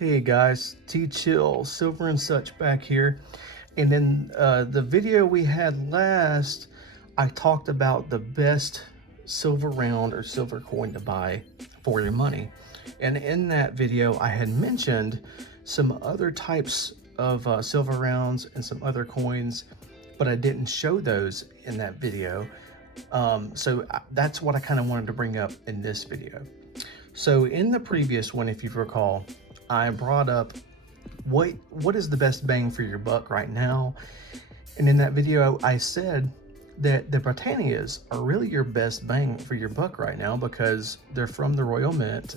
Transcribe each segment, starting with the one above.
Hey guys, T-Chill, Silver and Such back here. And in the video we had last, I talked about the best silver round or silver coin to buy for your money. And in that video, I had mentioned some other types of silver rounds and some other coins, but I didn't show those in that video. That's what I kind of wanted to bring up in this video. So in the previous one, if you recall, I brought up what is the best bang for your buck right now. And in that video, I said that the Britannias are really your best bang for your buck right now because they're from the Royal Mint.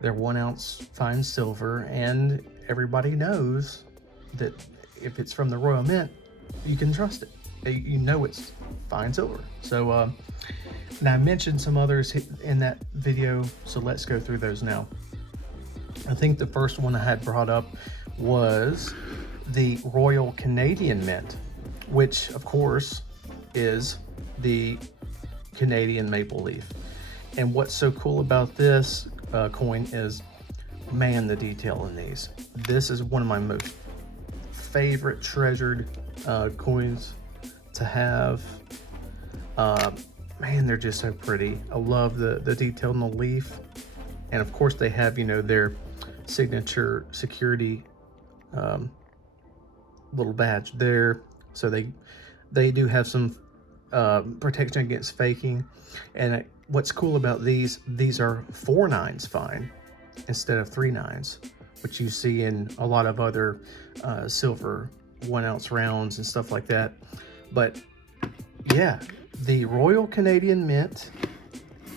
They're 1 ounce fine silver, and everybody knows that if it's from the Royal Mint, you can trust it. You know it's fine silver. So, and I mentioned some others in that video, so let's go through those now. I think the first one I had brought up was the Royal Canadian Mint, which of course is the Canadian maple leaf. And what's so cool about this coin is, man, the detail in these. This is one of my most favorite treasured coins to have. Man, they're just so pretty. I love the detail in the leaf. And of course they have, their signature security little badge there. So they do have some protection against faking. And what's cool about these are 4 nines fine instead of 3 nines, which you see in a lot of other silver 1 ounce rounds and stuff like that. But yeah, the Royal Canadian Mint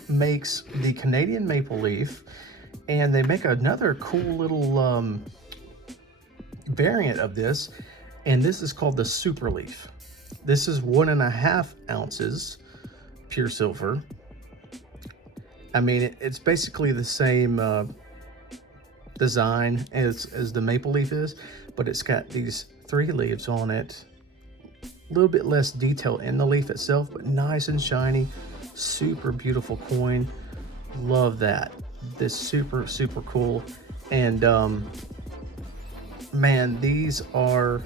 makes the Canadian maple leaf, and they make another cool little variant of this, and this is called the Super Leaf. This is 1.5 ounces pure silver. I mean, it's basically the same design as the maple leaf is, but it's got these 3 leaves on it. A little bit less detail in the leaf itself, but nice and shiny. Super beautiful coin. Love that. This super cool. And man, these are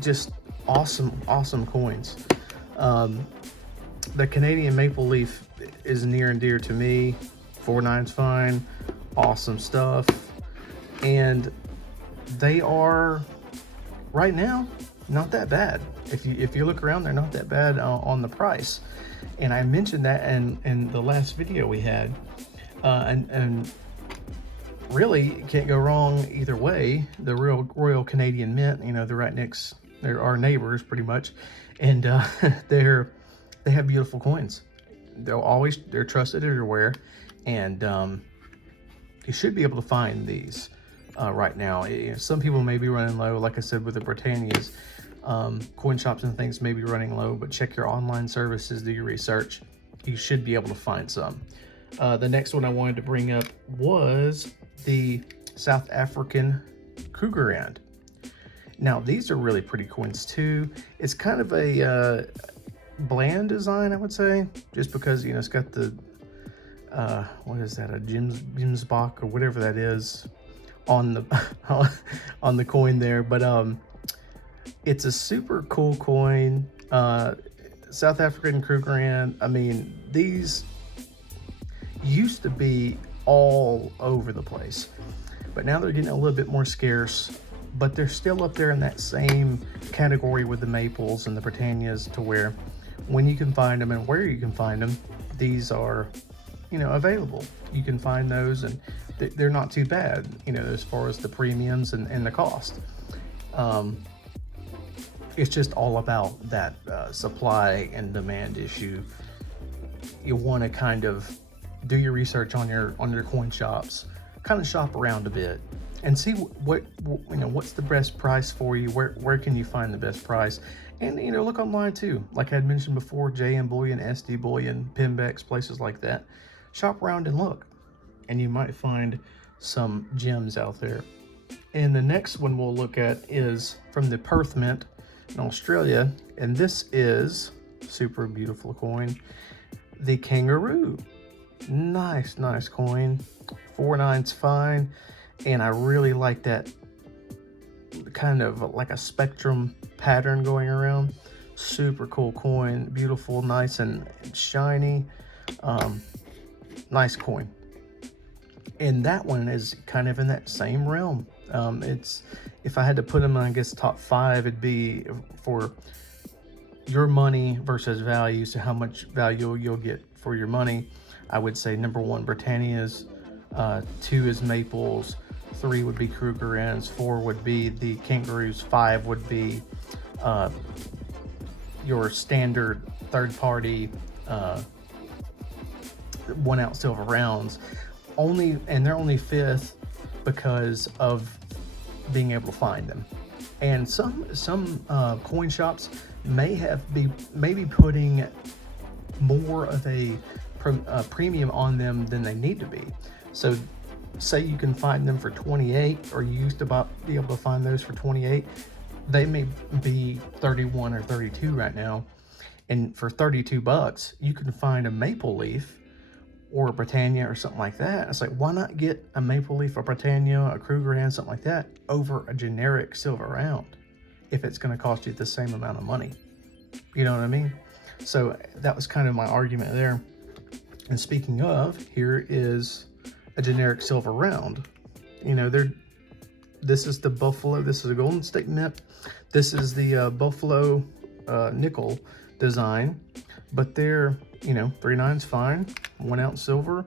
just awesome coins. The Canadian maple leaf is near and dear to me. 4 nines fine, awesome stuff. And they are right now not that bad. If you look around, they're not that bad on the price. And I mentioned that in the last video we had, and really can't go wrong either way. The Royal Canadian Mint, they're right next, they're our neighbors pretty much, and they have beautiful coins. They're trusted everywhere, and you should be able to find these right now. Some people may be running low, like I said with the Britannias. Coin shops and things may be running low, but check your online services, do your research. You should be able to find some. The next one I wanted to bring up was the South African Krugerrand. Now these are really pretty coins too. It's kind of a bland design, I would say, just because it's got the what is that, a Gemsbach or whatever that is on the on the coin there. But it's a super cool coin. South African Krugerrand, I mean, these used to be all over the place, but now they're getting a little bit more scarce, but they're still up there in that same category with the maples and the Britannias, to where when you can find them and where you can find them, these are available. You can find those, and they're not too bad as far as the premiums and the cost. It's just all about that supply and demand issue. You want to kind of do your research on your coin shops, kind of shop around a bit and see what's the best price for you. Where can you find the best price? And look online too, like I had mentioned before, JM Bullion, SD Bullion, Pimbex, places like that. Shop around and look, and you might find some gems out there. And the next one we'll look at is from the Perth Mint in Australia, and this is super beautiful coin, the Kangaroo. Nice coin. 4 nines fine. And I really like that kind of like a spectrum pattern going around. Super cool coin, beautiful, nice and shiny. Nice coin. And that one is kind of in that same realm. It's, if I had to put them in, I guess, top 5, it'd be for your money versus value. So how much value you'll get for your money. I would say number 1, Britannia's, 2 is Maples, 3 would be Krugerrands, 4 would be the Kangaroos, 5 would be your standard third-party 1 ounce silver rounds. And they're only 5th because of being able to find them. And some coin shops may be putting more of a premium on them than they need to be. So say you can find them for 28, or you used to be able to find those for 28, they may be 31 or 32 right now. And for $32 you can find a maple leaf or a Britannia or something like that. It's like, why not get a maple leaf, a Britannia, a Krugerrand, something like that, over a generic silver round if it's going to cost you the same amount of money? You know what I mean? So that was kind of my argument there. And speaking of, here is a generic silver round. You know, this is the Buffalo, this is a Golden State Mint, this is the Buffalo nickel design, but they're, you know, 3/9's fine, 1 ounce silver.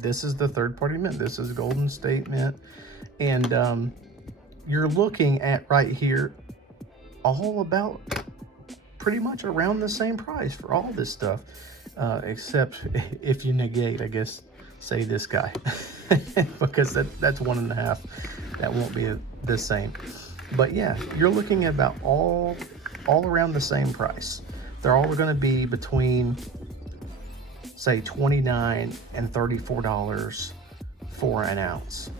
This is the third-party mint. This is Golden State Mint. And you're looking at right here all about pretty much around the same price for all this stuff, except if you negate, I guess, say this guy, because that's 1.5. That won't be the same. But yeah, you're looking at about all around the same price. They're all going to be between, say, $29 and $34 for an ounce,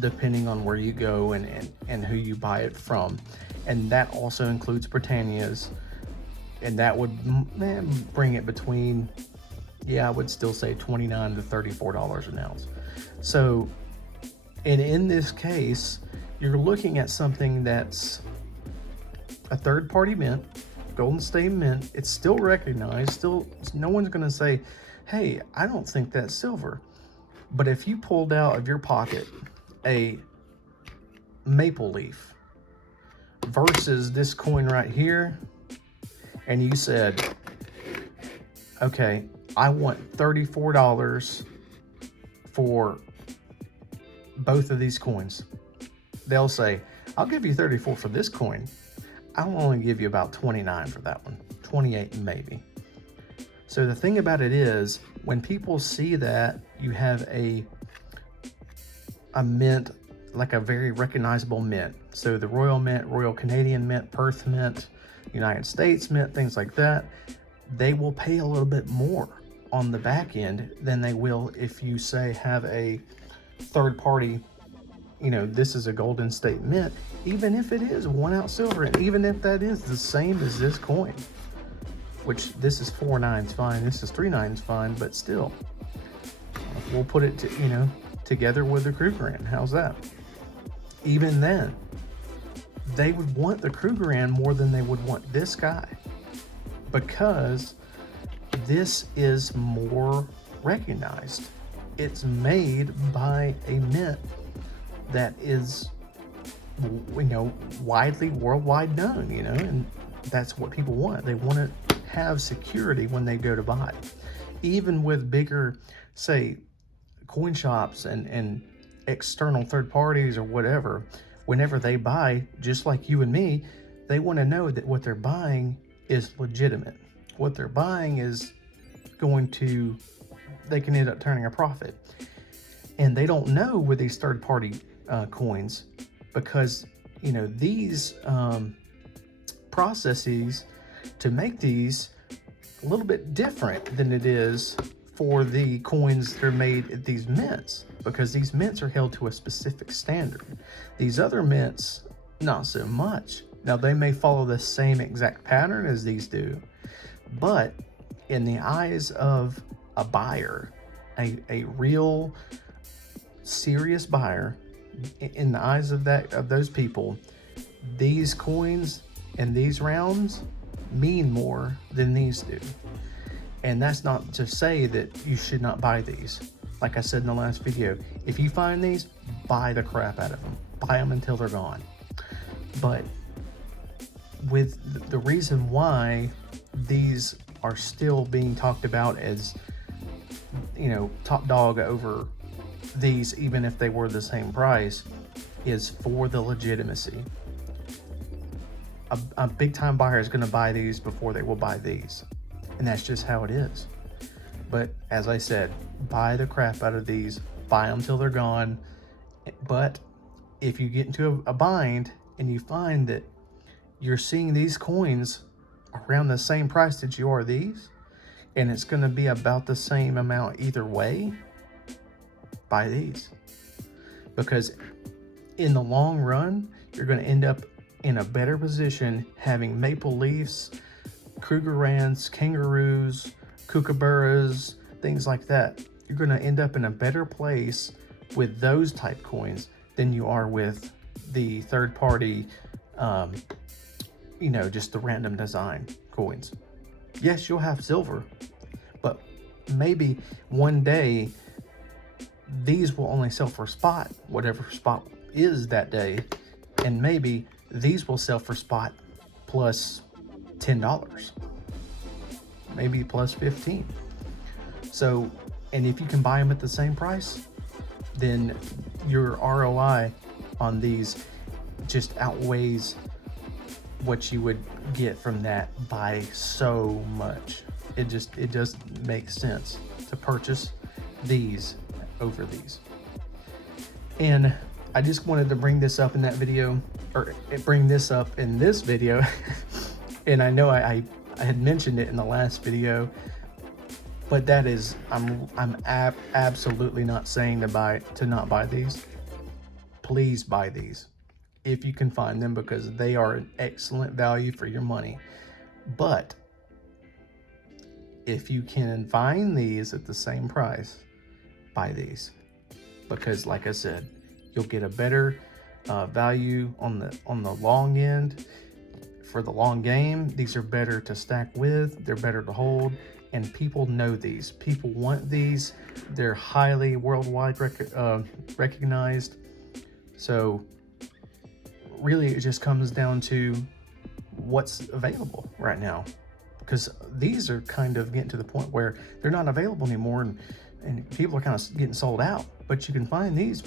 depending on where you go and who you buy it from. And that also includes Britannias, and that would bring it between, I would still say $29 to $34 an ounce. So, and in this case, you're looking at something that's a third-party mint, Golden State Mint. It's still recognized. Still, no one's going to say, hey, I don't think that's silver. But if you pulled out of your pocket a maple leaf versus this coin right here, and you said, okay, I want $34 for both of these coins, they'll say, I'll give you $34 for this coin. I'll only give you about $29 for that one, $28 maybe. So the thing about it is, when people see that you have a mint, like a very recognizable mint, so the Royal Mint, Royal Canadian Mint, Perth Mint, United States Mint, things like that, they will pay a little bit more on the back end than they will if you, say, have a third party, you know, this is a Golden State Mint, even if it is 1 ounce silver, and even if that is the same as this coin, which this is 4/9's fine, this is 3/9's fine, but still, we'll put it to, you know, together with the Krugerrand. How's that? Even then, they would want the Krugerrand more than they would want this guy, because this is more recognized. It's made by a mint that is, you know, widely, worldwide known, you know, and that's what people want. They want to have security when they go to buy. Even with bigger, say, coin shops and external third parties or whatever, whenever they buy, just like you and me, they want to know that what they're buying is legitimate. What they're buying is going to, they can end up turning a profit. And they don't know with these third party coins, because, you know, these processes to make these a little bit different than it is for the coins that are made at these mints, because these mints are held to a specific standard. These other mints, not so much. Now, they may follow the same exact pattern as these do, but in the eyes of a buyer, a real serious buyer, in the eyes of those people, these coins and these rounds mean more than these do. And that's not to say that you should not buy these. Like I said in the last video, if you find these, buy the crap out of them. Buy them until they're gone. But with the reason why these are still being talked about as, you know, top dog over these, even if they were the same price, is for the legitimacy. A big time buyer is going to buy these before they will buy these, and that's just how it is. But as I said, buy the crap out of these, buy them till they're gone. But if you get into a bind and you find that you're seeing these coins around the same price that you are these, and it's going to be about the same amount either way, buy these. Because in the long run, you're going to end up in a better position having maple leafs, Krugerrands, kangaroos, kookaburras, things like that. You're going to end up in a better place with those type coins than you are with the third party, you know, just the random design coins. Yes, you'll have silver, but maybe one day these will only sell for spot, whatever spot is that day, and maybe these will sell for spot plus $10, maybe plus 15. So, and if you can buy them at the same price, then your ROI on these just outweighs what you would get from that by so much. It just makes sense to purchase these over these. And I just wanted to bring this up in that video, or bring this up in this video. And I know I had mentioned it in the last video, but that is, I'm absolutely not saying to not buy these. Please buy these if you can find them, because they are an excellent value for your money. But if you can find these at the same price, buy these, because like I said, you'll get a better value on the long end. For the long game, these are better to stack with, they're better to hold, and people know these. People want these. They're highly worldwide recognized. So really it just comes down to what's available right now, because these are kind of getting to the point where they're not available anymore, and people are kind of getting sold out. But you can find these,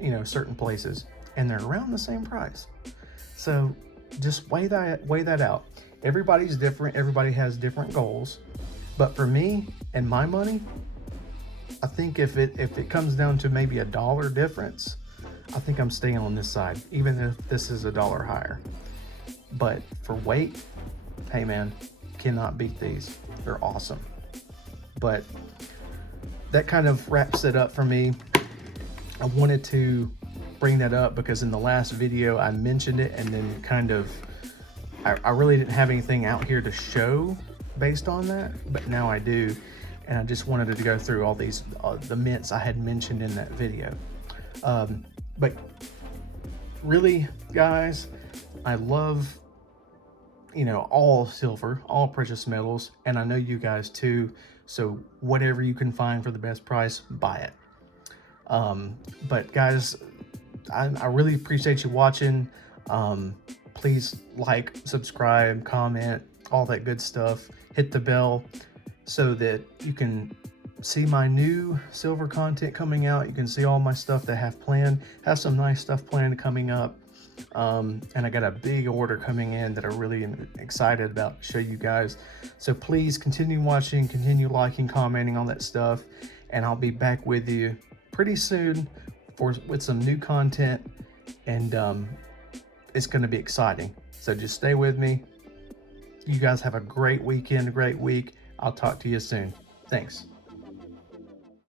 you know, certain places, and they're around the same price. So just weigh that out. Everybody's different. Everybody has different goals. But for me and my money, I think if it comes down to maybe $1 difference, I think I'm staying on this side, even if this is $1 higher. But for weight, hey man, cannot beat these. They're awesome. But that kind of wraps it up for me. I wanted to bring that up because in the last video I mentioned it, and then kind of I really didn't have anything out here to show based on that, but now I do, and I just wanted to go through all these the mints I had mentioned in that video. But really, guys, I love, you know, all silver, all precious metals, and I know you guys too. So whatever you can find for the best price, buy it. But guys, I really appreciate you watching. Please like, subscribe, comment, all that good stuff. Hit the bell so that you can see my new silver content coming out. You can see all my stuff that I have planned. Have some nice stuff planned coming up. And I got a big order coming in that I'm really excited about to show you guys. So please continue watching, continue liking, commenting, all that stuff. And I'll be back with you pretty soon with some new content, and it's going to be exciting. So just stay with me. You guys have a great weekend, a great week. I'll talk to you soon. Thanks.